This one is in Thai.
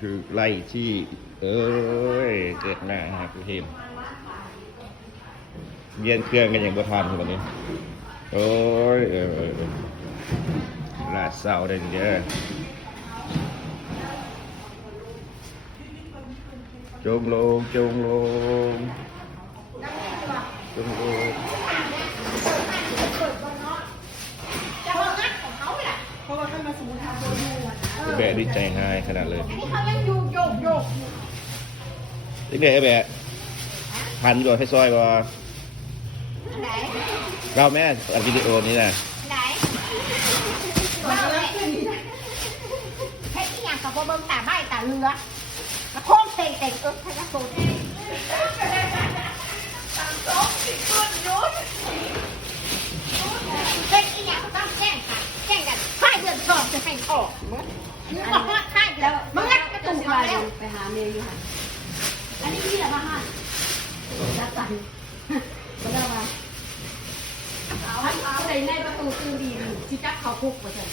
คือไล่ที่เอ้ยเกิดหน้าครับพี่เทมเยียนเครื่องกันอย่างบัวทานคือวันนี้โอ้ยลาดเศร้าได้เยอะจงลงจงลงจงลงเพราะว่าท่านมาสมุทรทางโบยู แบะดีใจหายขนาดเลย อันนี้เขายังอยู่โยกอยู่ เด็กๆไอ้แบะพันก่อนให้ซอยก่อน ไหน เราแม่อัดวิดีโอนี้นะ ไหนเราเลยให้ที่อย่างกับเบิ้งตาใบตาเรือมาโค้งเต่งให้กระสุนเป็นอีอย่างก็ต้องแจ้งค่ะแจ้งกันค่ายเดือนสองจะให้ออกมึงบอกว่าค่ายแล้วมึงงัดกระตุ้นมาแล้ว ไปหาเมย์อยู่ค่ะอันนี้พี่แหละมาค่ะรับตันก็ได้มาเอาใส่ในประตูตู้ดีที่จับเขาคุกมาเถอะ